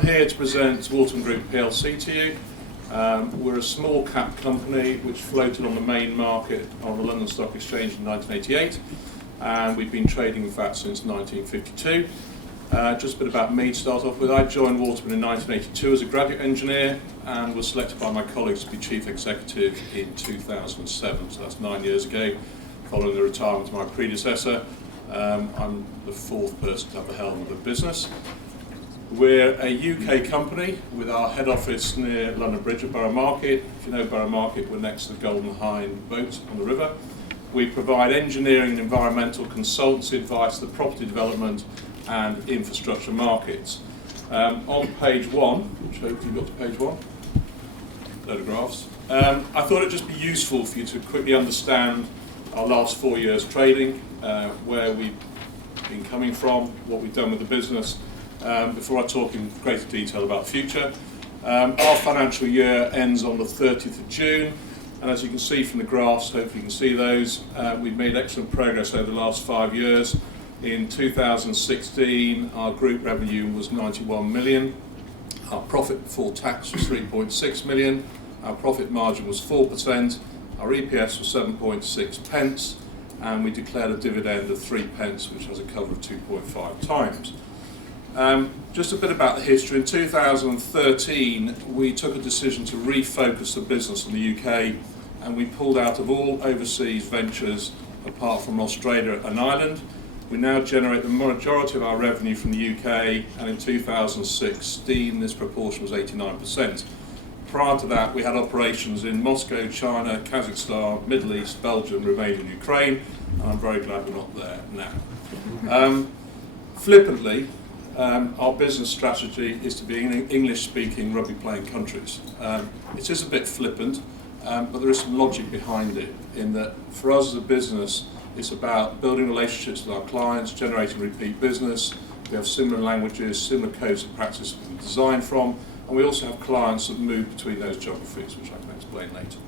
I'm here to present Waterman Group PLC to you. We're a small cap company which floated on the main market on the London Stock Exchange in 1988, and we've been trading with that since 1952. Just a bit about me to start off with. I joined Waterman in 1982 as a graduate engineer and was selected by my colleagues to be chief executive in 2007, so that's 9 years ago, following the retirement of my predecessor. I'm the fourth person to have the helm of the business. We're a UK company with our head office near London Bridge at Borough Market. If you know Borough Market, we're next to the Golden Hind boat on the river. We provide engineering and environmental consultancy advice to the property development and infrastructure markets. On page one, which hopefully you got to page one, photographs. I thought it'd just be useful for you to quickly understand our last 4 years trading, where we've been coming from, what we've done with the business, before I talk in greater detail about the future. Our financial year ends on the 30th of June, and as you can see from the graphs, hopefully you can see those, we've made excellent progress over the last 5 years. In 2016, our group revenue was 91 million, our profit before tax was 3.6 million, our profit margin was 4%, our EPS was 7.6 pence, and we declared a dividend of 3 pence, which has a cover of 2.5 times. Just a bit about the history. In 2013, we took a decision to refocus the business in the UK, and we pulled out of all overseas ventures apart from Australia and Ireland. We now generate the majority of our revenue from the UK, and in 2016 this proportion was 89%. Prior to that, we had operations in Moscow, China, Kazakhstan, Middle East, Belgium, Romania and Ukraine, and I'm very glad we're not there now. Flippantly, our business strategy is to be in English-speaking, rugby-playing countries. It is a bit flippant, but there is some logic behind it, in that for us as a business, it's about building relationships with our clients, generating repeat business. We have similar languages, similar codes of practice we can design from, and we also have clients that move between those geographies, which I can explain later.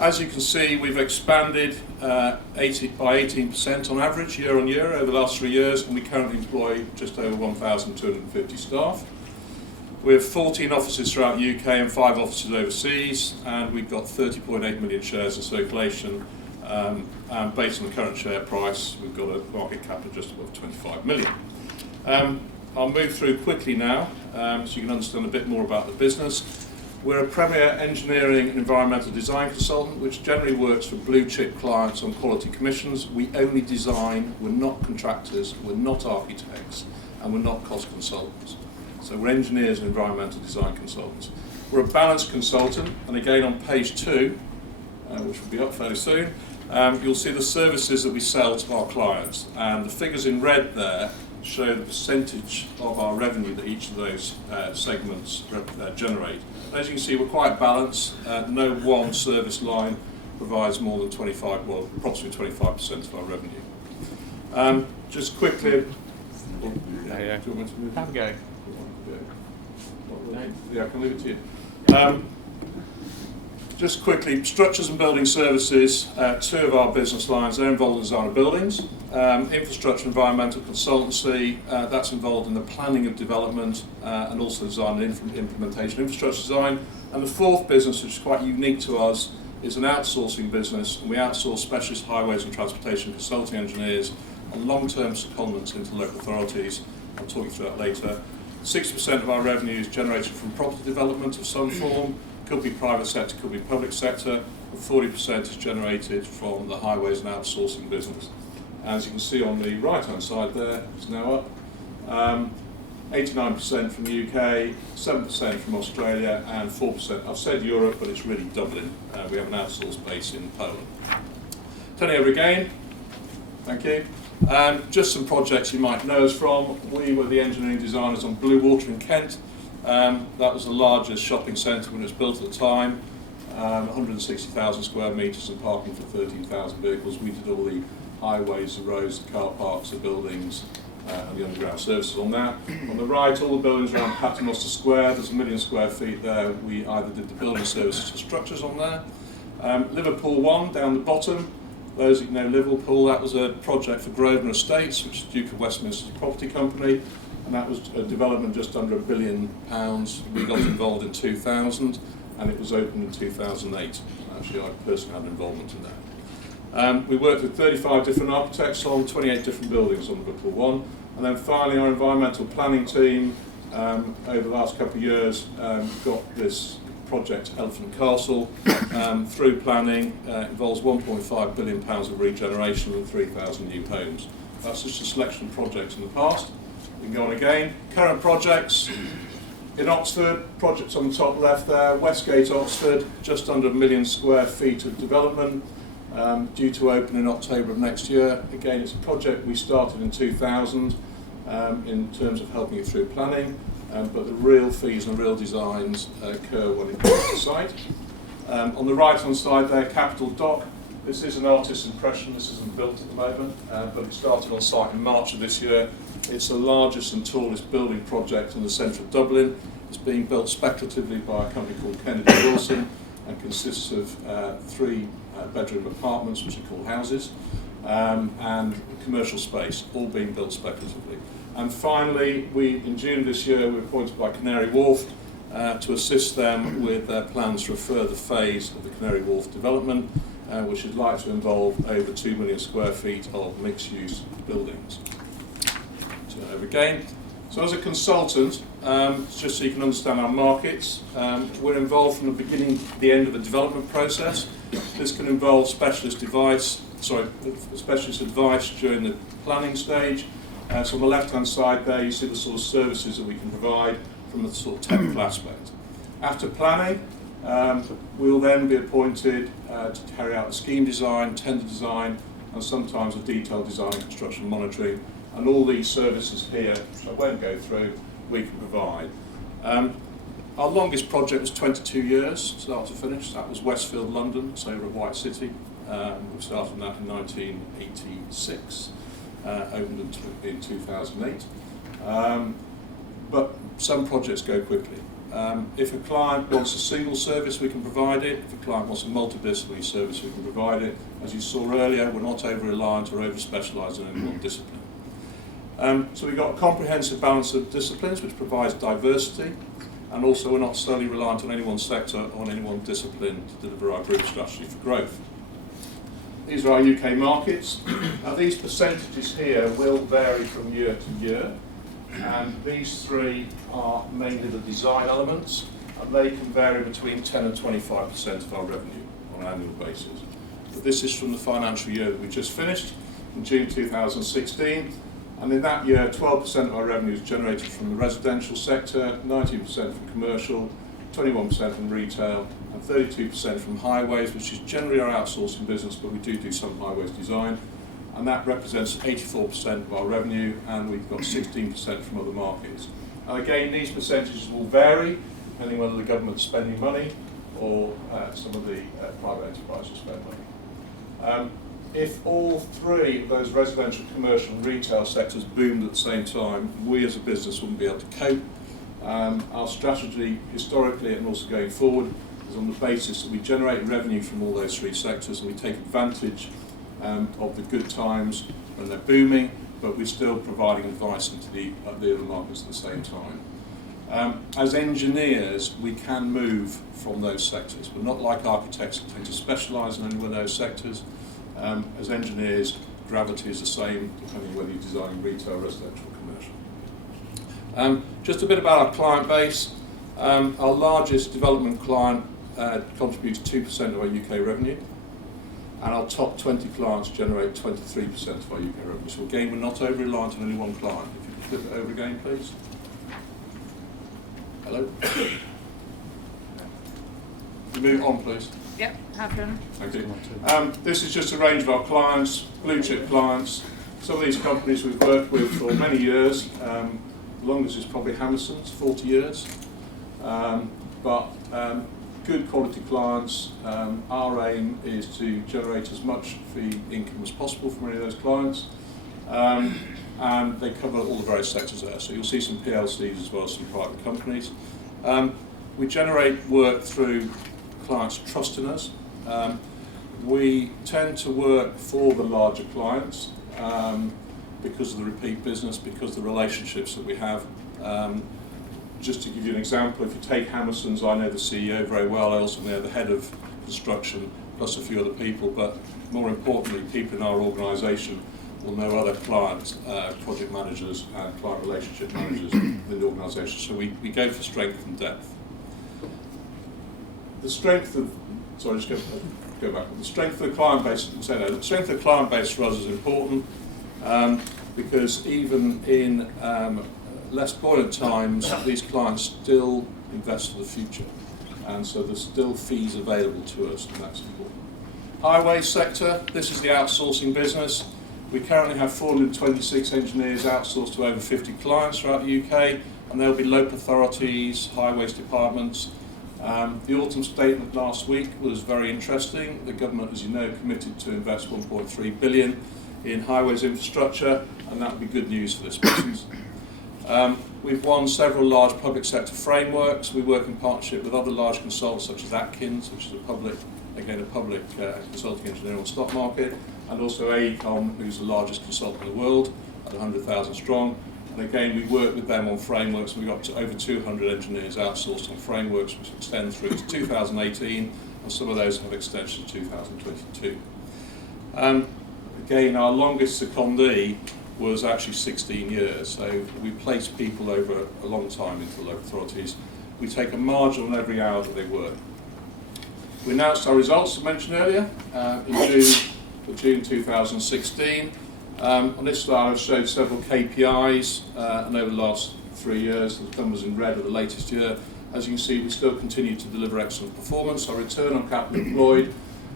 As you can see, we've expanded by 18% on average year on year over the last 3 years, and we currently employ just over 1,250 staff. We have 14 offices throughout the UK and 5 offices overseas, and we've got 30.8 million shares in circulation. And based on the current share price, we've got a market cap of just above 25 million. I'll move through quickly now so you can understand a bit more about the business. We're a premier engineering and environmental design consultant which generally works for blue chip clients on quality commissions. We only design, we're not contractors, we're not architects, and we're not cost consultants. So we're engineers and environmental design consultants. We're a balanced consultant, and again on page 2, which will be up fairly soon, you'll see the services that we sell to our clients, and the figures in red there show the percentage of our revenue that each of those segments generate. As you can see, we're quite balanced. No one service line provides more than approximately 25% of our revenue. Just quickly, do you want me to move? Have a go. Yeah, I can leave it to you. Just quickly, structures and building services, 2 of our business lines, they're involved in design of buildings. Infrastructure environmental consultancy, that's involved in the planning of development and also design and implementation infrastructure design. And the 4th business, which is quite unique to us, is an outsourcing business, and we outsource specialist highways and transportation consulting engineers on long-term secondments into local authorities. I'll talk you through that later. 60% of our revenue is generated from property development of some form. Could be private sector, could be public sector, and 40% is generated from the highways and outsourcing business. As you can see on the right-hand side there, it's now up. 89% from the UK, 7% from Australia, and 4%, I've said Europe, but it's really Dublin. We have an outsourced base in Poland. Turning over again, thank you. Just some projects you might know us from. We were the engineering designers on Blue Water in Kent. That was the largest shopping centre when it was built at the time, 160,000 square metres and parking for 13,000 vehicles. We did all the highways, the roads, the car parks, the buildings, and the underground services on that. On the right, all the buildings around Paternoster Square, there's 1 million square feet there. We either did the building services or structures on there. Liverpool 1 down the bottom, those that know Liverpool, that was a project for Grosvenor Estates, which is Duke of Westminster's property company. and that was a development just under £1 billion. We got involved in 2000, and it was opened in 2008. Actually, I personally had involvement in that. We worked with 35 different architects on 28 different buildings on Liverpool One, and then finally our environmental planning team over the last couple of years got this project Elephant Castle through planning. Involves £1.5 billion of regeneration and 3,000 new homes. That's just a selection of projects in the past. We can go on again. Current projects in Oxford, projects on the top left there, Westgate Oxford, just under 1 million square feet of development, due to open in October of next year. Again, it's a project we started in 2000 in terms of helping it through planning, but the real fees and real designs occur when it comes to site. On the right hand side there, Capital Dock. This is an artist's impression, this isn't built at the moment, but it started on site in March of this year. It's the largest and tallest building project in the centre of Dublin. It's being built speculatively by a company called Kennedy Wilson and consists of 3 bedroom apartments, which are called houses, and commercial space, all being built speculatively. And finally, in June this year, we were appointed by Canary Wharf to assist them with their plans for a further phase of the Canary Wharf development, which is likely to involve over 2 million square feet of mixed-use buildings. Turn over again. So as a consultant, just so you can understand our markets, we're involved from the beginning to the end of the development process. This can involve specialist advice during the planning stage. So on the left-hand side there, you see the sort of services that we can provide from the sort of technical aspect. After planning, we'll then be appointed to carry out the scheme design, tender design, and sometimes a detailed design and construction monitoring. And all these services here, which I won't go through, we can provide. Our longest project was 22 years, start to finish. That was Westfield, London, it's over at White City. We started that in 1986, opened in 2008. But some projects go quickly. If a client wants a single service, we can provide it. If a client wants a multidisciplinary service, we can provide it. As you saw earlier, we're not over-reliant or over-specialised in any one discipline. So we've got a comprehensive balance of disciplines which provides diversity, and also we're not solely reliant on any one sector or on any one discipline to deliver our group strategy for growth. These are our UK markets. Now these percentages here will vary from year to year, and these 3 are mainly the design elements, and they can vary between 10 and 25% of our revenue on an annual basis. But this is from the financial year that we just finished, in June 2016. And in that year, 12% of our revenue is generated from the residential sector, 19% from commercial, 21% from retail, and 32% from highways, which is generally our outsourcing business, but we do some highways design. And that represents 84% of our revenue, and we've got 16% from other markets. And again, these percentages will vary, depending whether the government's spending money or some of the private enterprise will spend money. If all 3 of those residential, commercial and retail sectors boomed at the same time, we as a business wouldn't be able to cope. Our strategy historically and also going forward is on the basis that we generate revenue from all those 3 sectors, and we take advantage of the good times when they're booming, but we're still providing advice into the other markets at the same time. As engineers, we can move from those sectors. We're not like architects that tend to specialise in any one of those sectors. As engineers, gravity is the same depending whether you're designing retail, residential, or commercial. Just a bit about our client base. Our largest development client contributes 2% of our UK revenue, and our top 20 clients generate 23% of our UK revenue. So again, we're not over-reliant on any one client. If you could flip it over again, please. Hello? Move on, please. Yep, happen. Thank you. This is just a range of our clients, blue chip clients. Some of these companies we've worked with for many years. The longest is probably Hammerson's, 40 years. But good quality clients. Our aim is to generate as much fee income as possible from any of those clients. And they cover all the various sectors there. So you'll see some PLCs as well as some private companies. We generate work through clients trusting us. We tend to work for the larger clients, because of the repeat business, because of the relationships that we have. Just to give you an example, if you take Hammerson's, I know the CEO very well. I also know the head of construction, plus a few other people, but more importantly, people in our organisation will know other clients, project managers and client relationship managers in the organisation. So we go for strength and depth. The strength of, sorry, just go back. The strength of the client base, the strength of the client base for us is important because even in less buoyant times, these clients still invest for the future, and so there's still fees available to us, and that's important. Highway sector, this is the outsourcing business. We currently have 426 engineers outsourced to over 50 clients throughout the UK, and there'll be local authorities, highways departments. The autumn statement last week was very interesting. The government, as you know, committed to invest 1.3 billion in highways infrastructure, and that would be good news for this business. We've won several large public sector frameworks. We work in partnership with other large consultants such as Atkins, which is a public consulting engineer on the stock market, and also AECOM, who's the largest consultant in the world at 100,000 strong. And again, we work with them on frameworks. We've got to over 200 engineers outsourced on frameworks which extend through to 2018, and some of those have extensions to 2022. Again, our longest secondee was actually 16 years, so we place people over a long time into the local authorities. We take a margin on every hour that they work. We announced our results, I mentioned earlier, in June 2016. On this slide I've showed several KPIs, and over the last 3 years, the numbers in red are the latest year. As you can see, we still continue to deliver excellent performance. Our return on capital employed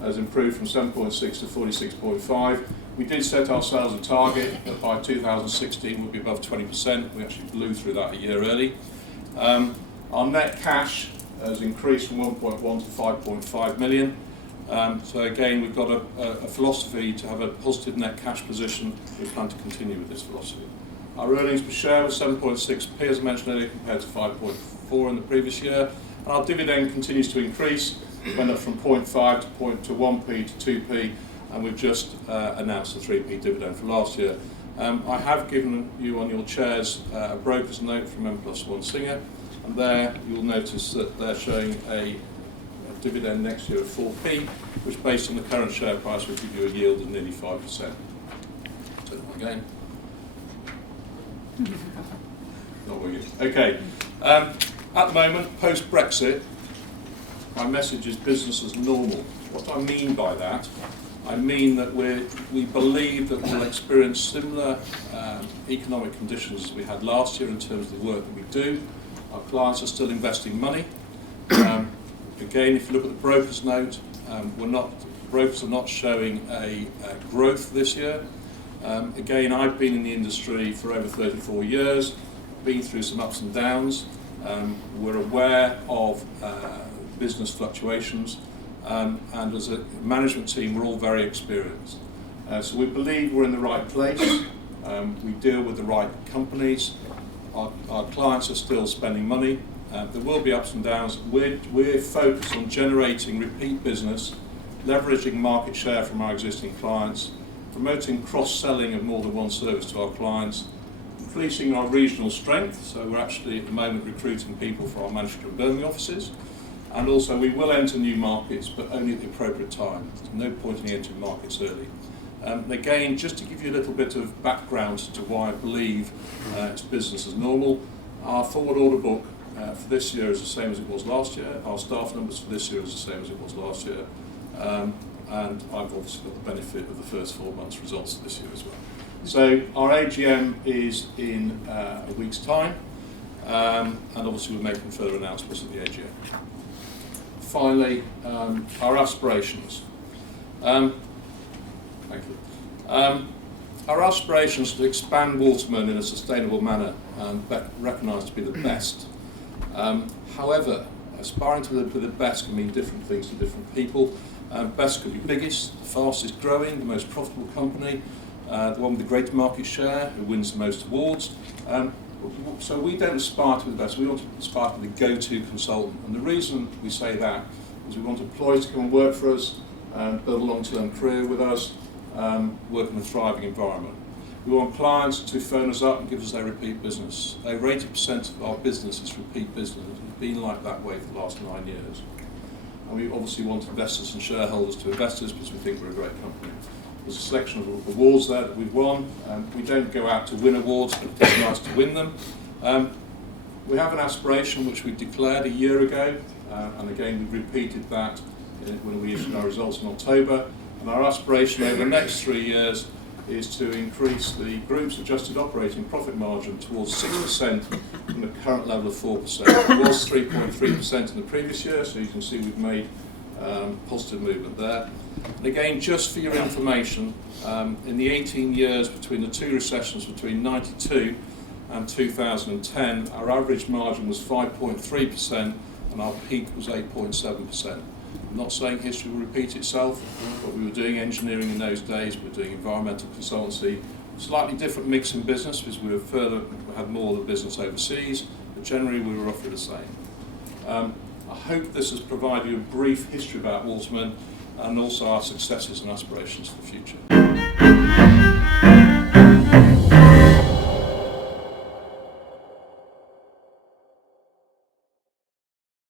has improved from 7.6 to 46.5. We did set ourselves a target that by 2016 we'd be above 20%. We actually blew through that a year early. Our net cash has increased from 1.1 to 5.5 million. So again, we've got a philosophy to have a positive net cash position. We plan to continue with this philosophy. Our earnings per share was 7.6p, as I mentioned earlier, compared to 5.4 in the previous year. And our dividend continues to increase. It went up from 0.5 to 1p to 2p, and we've just announced the 3p dividend for last year. I have given you on your chairs a broker's note from M+1 Singer, and there you'll notice that they're showing a dividend next year of 4p, which based on the current share price will give you a yield of nearly 5%. Turn it on again. Not working. Okay. At the moment, post-Brexit, my message is business as normal. What do I mean by that? I mean that we believe that we'll experience similar economic conditions as we had last year in terms of the work that we do. Our clients are still investing money. Again, if you look at the broker's note, brokers are not showing a growth this year. Again, I've been in the industry for over 34 years, been through some ups and downs. We're aware of business fluctuations, and as a management team, we're all very experienced. So we believe we're in the right place. We deal with the right companies. Our clients are still spending money. There will be ups and downs. We're focused on generating repeat business, leveraging market share from our existing clients, promoting cross-selling of more than one service to our clients, increasing our regional strength. So we're actually at the moment recruiting people for our Manchester and Birmingham offices. And also we will enter new markets, but only at the appropriate time. There's no point in entering markets early. And again, just to give you a little bit of background to why I believe it's business as normal, our forward order book for this year is the same as it was last year. Our staff numbers for this year is the same as it was last year. And I've obviously got the benefit of the first 4 months' results of this year as well. So our AGM is in a week's time, and obviously we're making further announcements at the AGM. Finally, our aspirations. Thank you. Our aspirations to expand Waterman in a sustainable manner and recognised to be the best. However, aspiring to be the best can mean different things to different people. Best could be biggest, fastest growing, the most profitable company, the one with the greatest market share, who wins the most awards. So we don't aspire to be the best, we want to aspire to be the go-to consultant. And the reason we say that is we want employees to come and work for us, build a long-term career with us, work in a thriving environment. We want clients to phone us up and give us their repeat business. Over 80% of our business is repeat business. It's been like that way for the last 9 years. And we obviously want investors and shareholders to invest in us because we think we're a great company. There's a selection of awards there that we've won. We don't go out to win awards, but it's nice to win them. We have an aspiration which we declared a year ago, and again we repeated that when we issued our results in October. And our aspiration over the next 3 years is to increase the group's adjusted operating profit margin towards 6% from the current level of 4%. It was 3.3% in the previous year, so you can see we've made positive movement there. And again, just for your information, in the 18 years between the two recessions, between 92 and 2010, our average margin was 5.3% and our peak was 8.7%. I'm not saying history will repeat itself, but we were doing engineering in those days, we were doing environmental consultancy, slightly different mix in business because we had more of the business overseas, but generally we were roughly the same. I hope this has provided you a brief history about Waterman and also our successes and aspirations for the future.